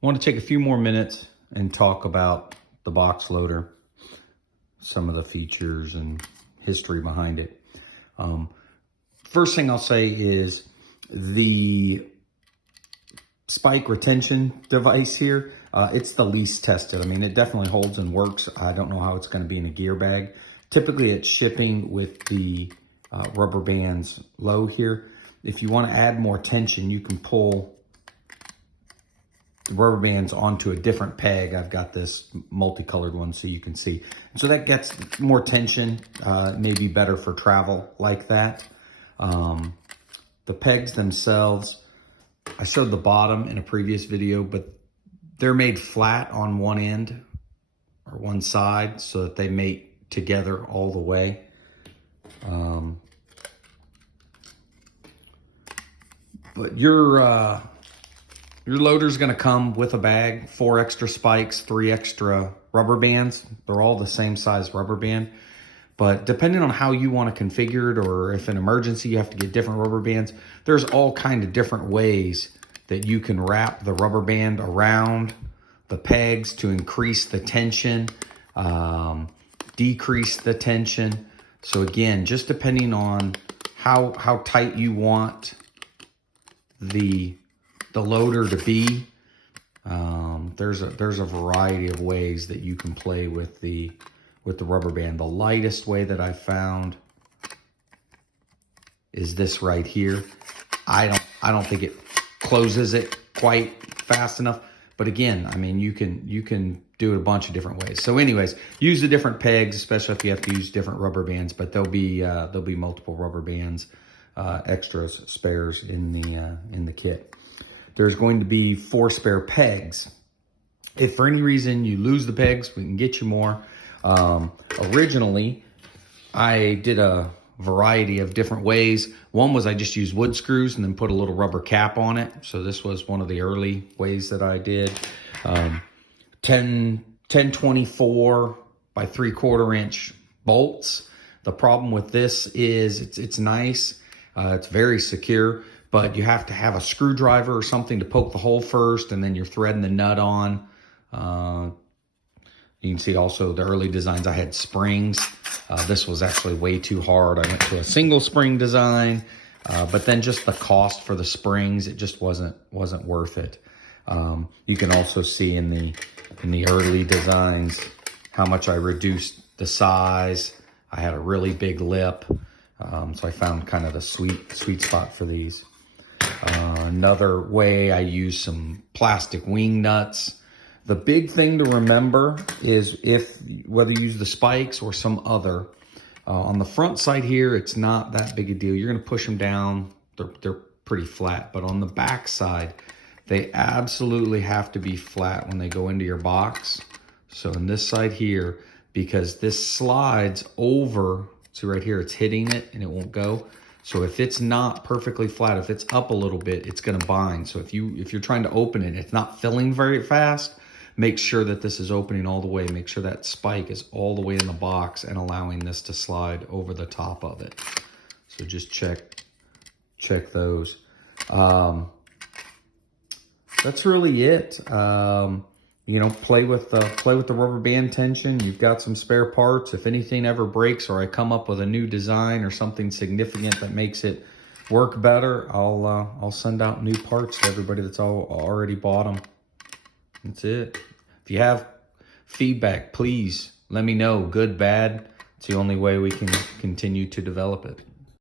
want to take a few more minutes and talk about the box loader, some of the features and history behind it. First thing I'll say is the spike retention device here, it's the least tested. I mean, it definitely holds and works. I don't know how it's going to be in a gear bag. Typically it's shipping with the rubber bands low here. If you want to add more tension, you can pull the rubber bands onto a different peg. I've got this multicolored one so you can see. So that gets more tension, maybe better for travel like that. The pegs themselves, I showed the bottom in a previous video, but they're made flat on one end or one side so that they mate together all the way. But your loader's gonna come with a bag, 4 extra spikes, 3 extra rubber bands. They're all the same size rubber band. But depending on how you want to configure it, or if an emergency you have to get different rubber bands, there's all kind of different ways that you can wrap the rubber band around the pegs to increase the tension, decrease the tension. So again, just depending on how tight you want the loader to be, there's a variety of ways that you can play with the rubber band. The lightest way that I found is this right here. I don't think it closes it quite fast enough, but again, I mean, you can do it a bunch of different ways. So anyways, use the different pegs, especially if you have to use different rubber bands, but there'll be multiple rubber bands, extras, spares in the kit. There's going to be 4 spare pegs. If for any reason you lose the pegs, we can get you more. Originally, I did a variety of different ways. One was I just used wood screws and then put a little rubber cap on it. So this was one of the early ways that I did. 1024 by 3/4 inch bolts. The problem with this is it's nice. It's very secure, but you have to have a screwdriver or something to poke the hole first, and then you're threading the nut on. You can see also the early designs, I had springs. This was actually way too hard. I went to a single spring design, but then just the cost for the springs, it just wasn't worth it. You can also see in the early designs how much I reduced the size. I had a really big lip, so I found kind of the sweet spot for these. Another way, I used some plastic wing nuts. The big thing to remember is whether you use the spikes or some other, on the front side here, it's not that big a deal. You're gonna push them down, they're pretty flat, but on the back side, they absolutely have to be flat when they go into your box. So in this side here, because this slides over, see right here, it's hitting it and it won't go. So if it's not perfectly flat, if it's up a little bit, it's gonna bind. So if you're trying to open it, it's not filling very fast, make sure that this is opening all the way. Make sure that spike is all the way in the box and allowing this to slide over the top of it. So just check those. That's really it. Play with the rubber band tension. You've got some spare parts. If anything ever breaks or I come up with a new design or something significant that makes it work better, I'll send out new parts to everybody that's already bought them. That's it. If you have feedback, please let me know. Good, bad. It's the only way we can continue to develop it.